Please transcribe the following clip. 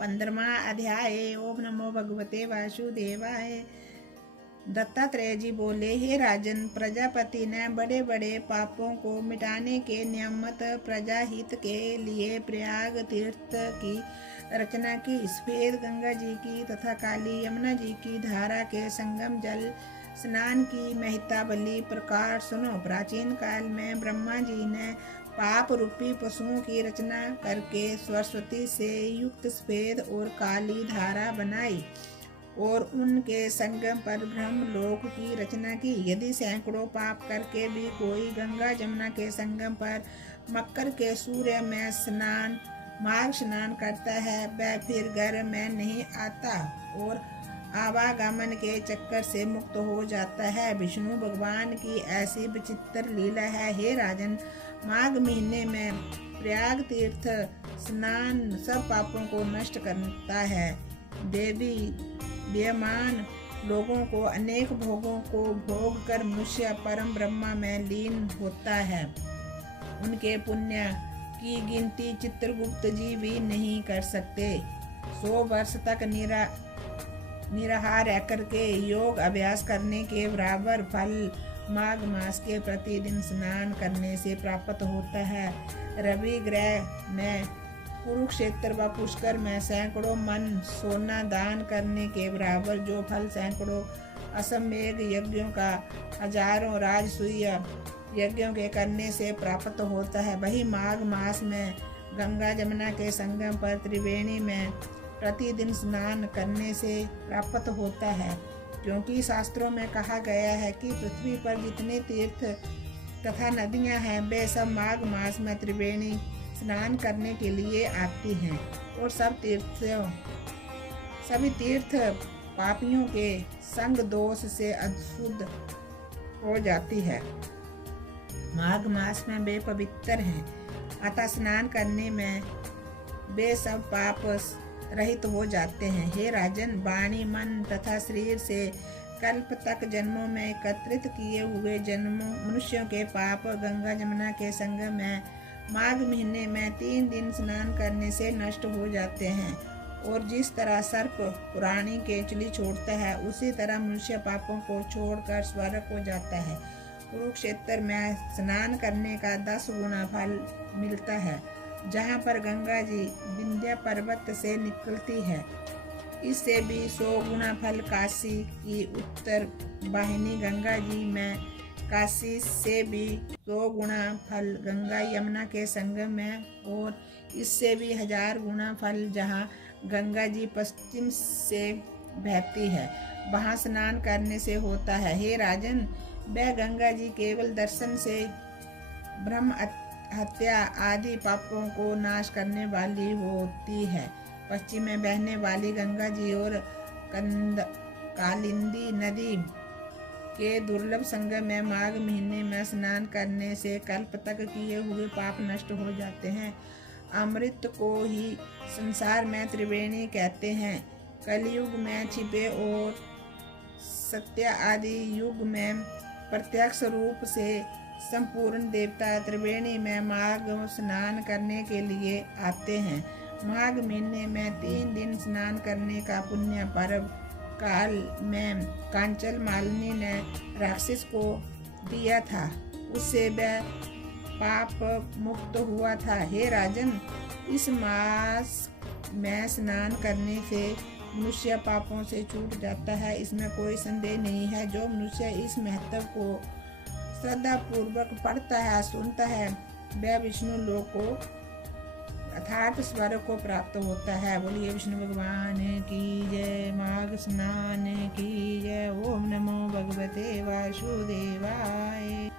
15वां अध्याय। ओम नमो भगवते वासुदेवाय। दत्तात्रेय जी बोले, हे राजन, प्रजापति ने बड़े बड़े पापों को मिटाने के नियमित प्रजाहित के लिए प्रयाग तीर्थ की रचना की। श्वेत गंगा जी की तथा काली यमुना जी की धारा के संगम जल स्नान की महत्तावली प्रकार सुनो। प्राचीन काल में ब्रह्मा जी ने पाप रूपी पशुओं की रचना करके सरस्वती से युक्त श्वेत और काली धारा बनाई और उनके संगम पर ब्रह्मलोक की रचना की। यदि सैकड़ों पाप करके भी कोई गंगा जमुना के संगम पर मकर के सूर्य में माघ स्नान करता है, वह फिर घर में नहीं आता और आवागमन के चक्कर से मुक्त हो जाता है। विष्णु भगवान की ऐसी विचित्र लीला है। हे राजन, माघ महीने में प्रयाग तीर्थ स्नान सब पापों को नष्ट करता है। देवी विद्यमान लोगों को अनेक भोगों को भोग कर मनुष्य परम ब्रह्मा में लीन होता है। उनके पुण्य की गिनती चित्रगुप्त जी भी नहीं कर सकते। 100 वर्ष तक निराहार रह करके योग अभ्यास करने के बराबर फल माघ मास के प्रतिदिन स्नान करने से प्राप्त होता है। रवि ग्रह में कुरुक्षेत्र व पुष्कर में सैकड़ों मन सोना दान करने के बराबर जो फल सैकड़ों अश्वमेध यज्ञों का हजारों राजसूय यज्ञों के करने से प्राप्त होता है, वही माघ मास में गंगा जमुना के संगम पर त्रिवेणी में प्रतिदिन स्नान करने से प्राप्त होता है। क्योंकि शास्त्रों में कहा गया है कि पृथ्वी पर जितने तीर्थ तथा नदियां हैं, वे सब माघ मास में त्रिवेणी स्नान करने के लिए आती हैं और सभी तीर्थ पापियों के संग दोष से अशुद्ध हो जाती है। माघ मास में वे पवित्र हैं, अतः स्नान करने में वे सब पाप रहित हो जाते हैं। हे राजन, वाणी मन तथा शरीर से कल्प तक जन्मों में एकत्रित किए हुए जन्मों मनुष्यों के पाप गंगा जमुना के संगम में माघ महीने में 3 दिन स्नान करने से नष्ट हो जाते हैं। और जिस तरह सर्प पुरानी केचली छोड़ता है, उसी तरह मनुष्य पापों को छोड़कर स्वर्ग को जाता है। कुरुक्षेत्र में स्नान करने का 10 गुना फल मिलता है, जहाँ पर गंगा जी विंध्य पर्वत से निकलती है। इससे भी 100 गुना फल काशी की उत्तर वाहिनी गंगा जी में, काशी से भी 100 गुना फल गंगा यमुना के संगम में, और इससे भी 1000 गुना फल जहाँ गंगा जी पश्चिम से बहती है, वहाँ स्नान करने से होता है। हे राजन, वह गंगा जी केवल दर्शन से ब्रह्म हत्या आदि पापों को नाश करने वाली होती है। पश्चिम में बहने वाली गंगा जी और कालिंदी नदी के दुर्लभ संगम में माघ महीने में स्नान करने से कल्प तक किए हुए पाप नष्ट हो जाते हैं। अमृत को ही संसार में त्रिवेणी कहते हैं। कलयुग में छिपे और सत्य आदि युग में प्रत्यक्ष रूप से संपूर्ण देवता त्रिवेणी में माघ स्नान करने के लिए आते हैं। माघ महीने में 3 दिन स्नान करने का पुण्य पर्व काल में कांचल मालिनी ने राक्षस को दिया था, उससे वह पाप मुक्त हुआ था। हे राजन, इस मास में स्नान करने से मनुष्य पापों से छूट जाता है, इसमें कोई संदेह नहीं है। जो मनुष्य इस महत्व को श्रद्धा पूर्वक पढ़ता है, सुनता है, वह विष्णु लोक को अर्थात स्वर्ग को प्राप्त होता है। बोलिए विष्णु भगवान की जय। माघ स्नान की जय। ओम नमो भगवते वासुदेवाय।